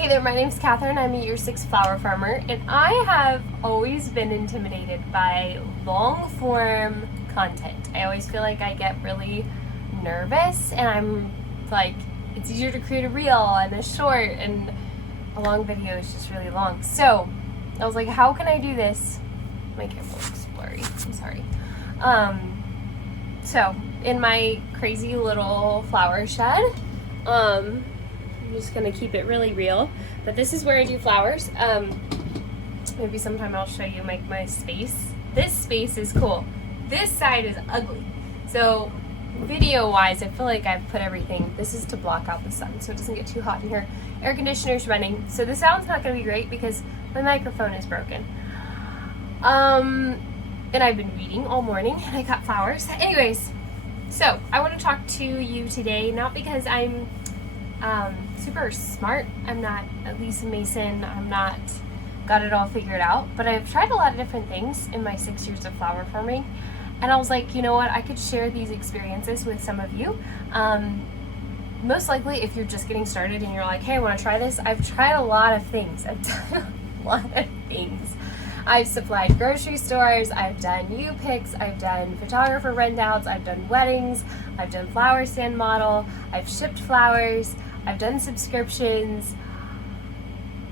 Hey there, my name's Catherine. I'm a year 6 flower farmer, and I have always been intimidated by long form content. I always feel like I get really nervous, and I'm like, it's easier to create a reel and a short, and a long video is just really long. So I was like, how can I do this? My camera looks blurry, I'm sorry. So in my crazy little flower shed, I'm just gonna keep it really real, but this is where I do flowers. Maybe sometime I'll show you my space. This space is cool. This side is ugly. So video wise, I feel like I've put everything, this is to block out the sun so it doesn't get too hot in here. Air conditioner's running. So the sound's not gonna be great because my microphone is broken. And I've been reading all morning and I got flowers. Anyways, so I want to talk to you today, not because I'm super smart. I'm not Lisa Mason. I'm not got it all figured out, but I've tried a lot of different things in my 6 years of flower farming. And I was like, you know what? I could share these experiences with some of you. Most likely if you're just getting started and you're like, hey, I want to try this. I've tried a lot of things. I've done a lot of things. I've supplied grocery stores, I've done U-Picks, I've done photographer rentouts, I've done weddings, I've done flower stand model, I've shipped flowers, I've done subscriptions,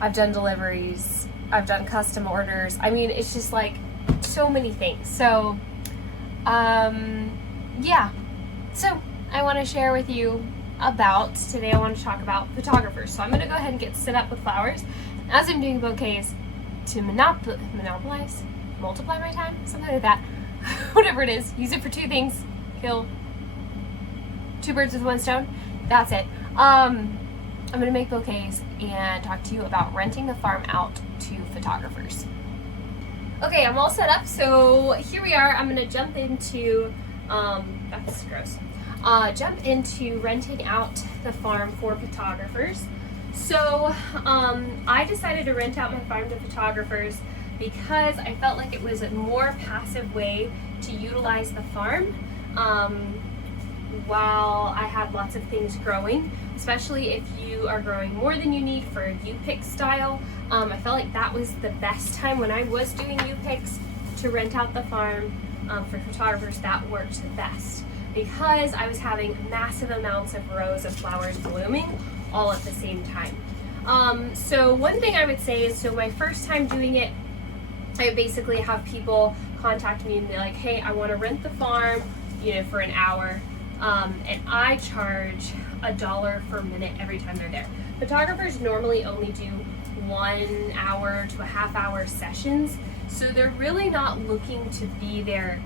I've done deliveries, I've done custom orders. I mean, it's just like so many things. So, yeah. So I want to share with you today I want to talk about photographers. So I'm going to go ahead and get set up with flowers. As I'm doing bouquets, to multiply my time, something like that. Whatever it is, use it for two things, kill two birds with one stone. That's it. I'm gonna make bouquets and talk to you about renting the farm out to photographers. Okay, I'm all set up, so here we are. I'm gonna jump into that's gross. Jump into renting out the farm for photographers. So I decided to rent out my farm to photographers because I felt like it was a more passive way to utilize the farm while I had lots of things growing, especially if you are growing more than you need for a U-Pick style. I felt like that was the best time when I was doing U-Picks to rent out the farm for photographers. That worked the best because I was having massive amounts of rows of flowers blooming all at the same time. So one thing I would say is, so my first time doing it, I basically have people contact me and be like, hey, I want to rent the farm, for an hour, and I charge $1 per minute every time they're there. Photographers normally only do 1 hour to a half-hour sessions, so they're really not looking to be there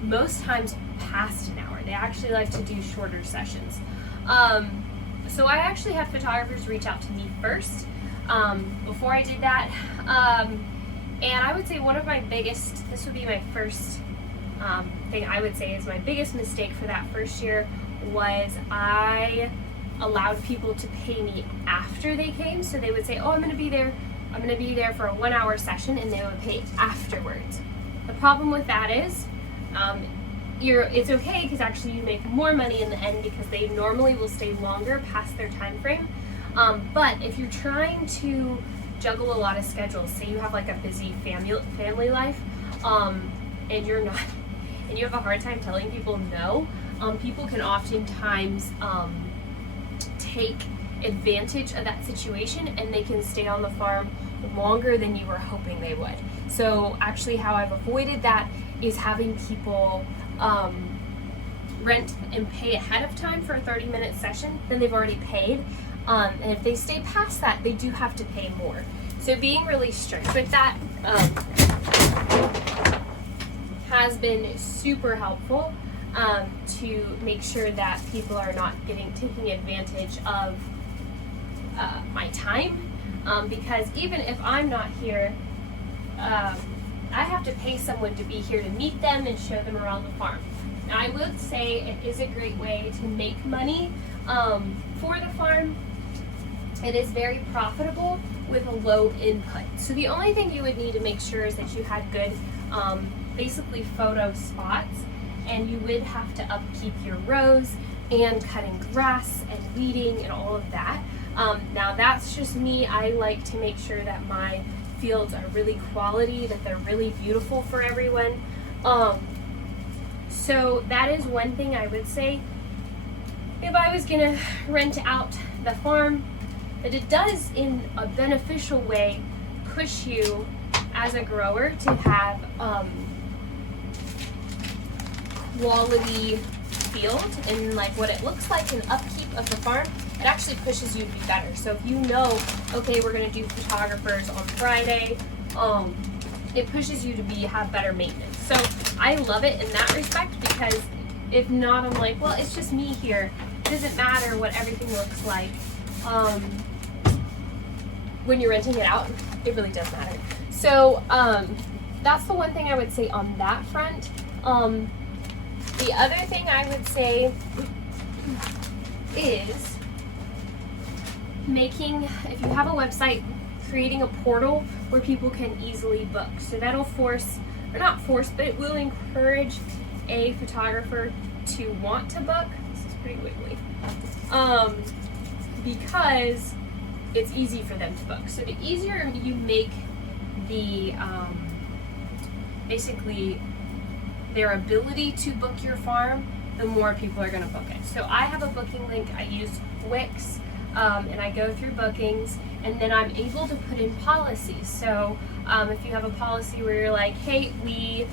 most times past an hour. They actually like to do shorter sessions. So I actually had photographers reach out to me first before I did that. And I would say one of my biggest, this would be my first thing I would say is my biggest mistake for that first year was I allowed people to pay me after they came. So they would say, oh, I'm going to be there for a 1 hour session, and they would pay afterwards. The problem with that is, it's okay because actually you make more money in the end because they normally will stay longer past their time frame. But if you're trying to juggle a lot of schedules, say you have like a busy family life, and you're not, and you have a hard time telling people no, people can oftentimes take advantage of that situation, and they can stay on the farm longer than you were hoping they would. So actually how I've avoided that is having people rent and pay ahead of time for a 30-minute session, then they've already paid. And if they stay past that, they do have to pay more. So being really strict with that has been super helpful to make sure that people are not taking advantage of my time. Because even if I'm not here, I have to pay someone to be here to meet them and show them around the farm. Now, I would say it is a great way to make money for the farm. It is very profitable with a low input. So the only thing you would need to make sure is that you had good, basically photo spots, and you would have to upkeep your rows and cutting grass and weeding and all of that. Now that's just me. I like to make sure that my fields are really quality, that they're really beautiful for everyone. So that is one thing I would say if I was gonna rent out the farm, that it does in a beneficial way push you as a grower to have quality field and like what it looks like in upkeep of the farm. It actually pushes you to be better. So if you know, okay, we're gonna do photographers on Friday, it pushes you to have better maintenance. So I love it in that respect, because if not, I'm like, well, it's just me here. It doesn't matter what everything looks like. When you're renting it out, it really does matter. So that's the one thing I would say on that front. The other thing I would say is if you have a website, creating a portal where people can easily book. So that'll but it will encourage a photographer to want to book. This is pretty wiggly. Because it's easy for them to book. So the easier you make the basically their ability to book your farm, the more people are going to book it. So I have a booking link. I use Wix, and I go through bookings, and then I'm able to put in policies. So if you have a policy where you're like, hey, we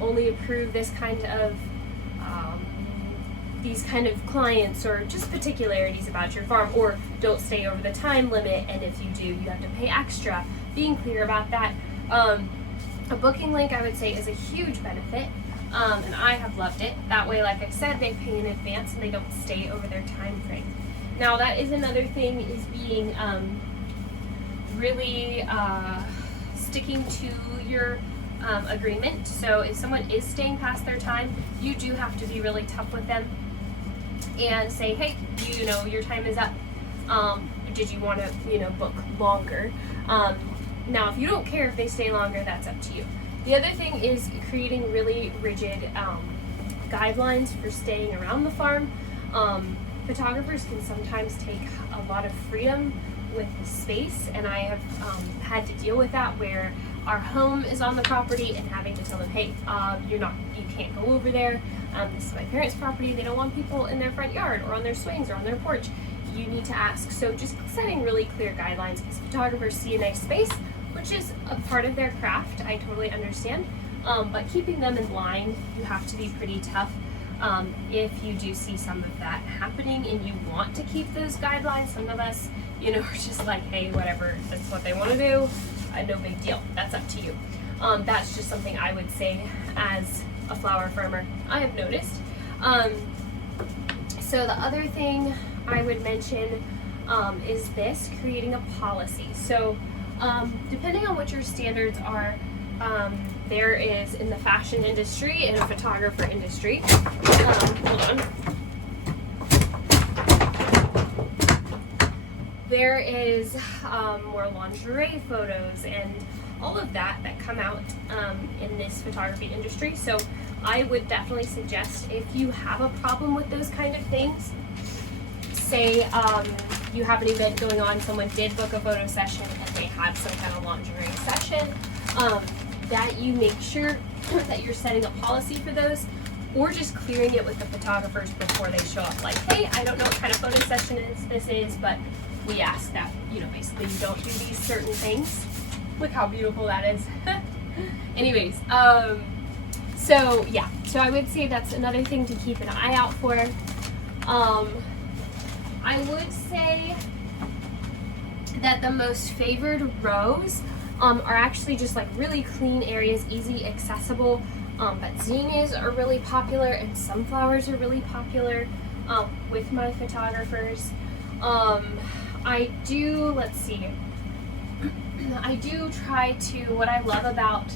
only approve this kind of these kind of clients, or just particularities about your farm, or don't stay over the time limit, and if you do, you have to pay extra. Being clear about that. A booking link, I would say, is a huge benefit, and I have loved it. That way, like I said, they pay in advance and they don't stay over their time frame. Now, that is another thing, is being really sticking to your agreement. So if someone is staying past their time, you do have to be really tough with them and say, hey, your time is up. Did you want to, book longer? Now, if you don't care if they stay longer, that's up to you. The other thing is creating really rigid guidelines for staying around the farm. Photographers can sometimes take a lot of freedom with the space, and I have had to deal with that, where our home is on the property and having to tell them, hey, you can't go over there. This is my parents' property. They don't want people in their front yard or on their swings or on their porch. You need to ask. So just setting really clear guidelines, because photographers see a nice space, which is a part of their craft. I totally understand. But keeping them in line, you have to be pretty tough. If you do see some of that happening and you want to keep those guidelines, some of us, are just like, hey, whatever, that's what they want to do, no big deal. That's up to you. That's just something I would say as a flower farmer I have noticed. So the other thing I would mention is creating a policy. So depending on what your standards are, there is, in the fashion industry and a photographer industry, hold on. There is more lingerie photos and all of that come out in this photography industry. So I would definitely suggest, if you have a problem with those kind of things, say you have an event going on, someone did book a photo session and they had some kind of lingerie session, that you make sure that you're setting a policy for those, or just clearing it with the photographers before they show up. Like, hey, I don't know what kind of photo session this is, but we ask that, basically you don't do these certain things. Look how beautiful that is. Anyways, so yeah, so I would say that's another thing to keep an eye out for. I would say that the most favored rows are actually just like really clean areas, easy accessible. But zinnias are really popular, and sunflowers are really popular with my photographers. I do try to, what I love about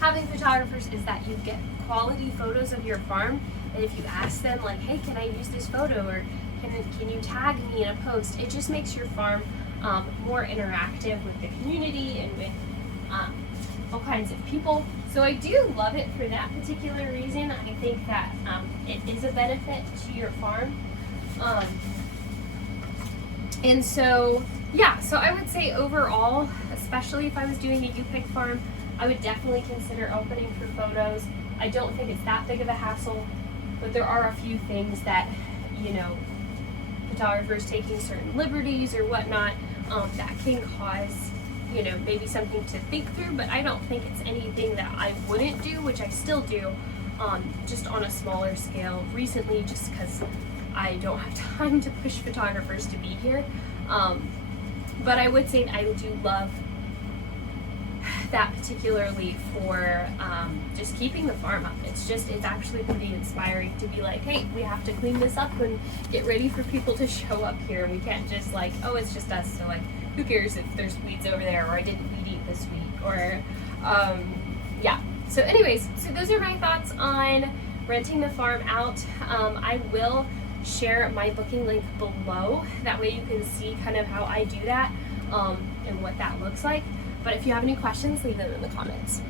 having photographers is that you get quality photos of your farm, and if you ask them like, hey, can I use this photo, or can you tag me in a post, it just makes your farm more interactive with the community and with all kinds of people. So I do love it for that particular reason. I think that it is a benefit to your farm. And so, yeah, so I would say overall, especially if I was doing a U-Pick farm, I would definitely consider opening for photos. I don't think it's that big of a hassle, but there are a few things that, you know, photographers taking certain liberties or whatnot, that can cause, you know, maybe something to think through, but I don't think it's anything that I wouldn't do, which I still do, just on a smaller scale recently, just because I don't have time to push photographers to be here. But I would say I do love that particularly for just keeping the farm up. It's actually pretty inspiring to be like, hey, we have to clean this up and get ready for people to show up here. We can't just like, oh, it's just us, so like, who cares if there's weeds over there, or I didn't weed eat this week, or yeah. So anyways, so those are my thoughts on renting the farm out. I will share my booking link below, that way you can see kind of how I do that, and what that looks like. But if you have any questions, leave them in the comments.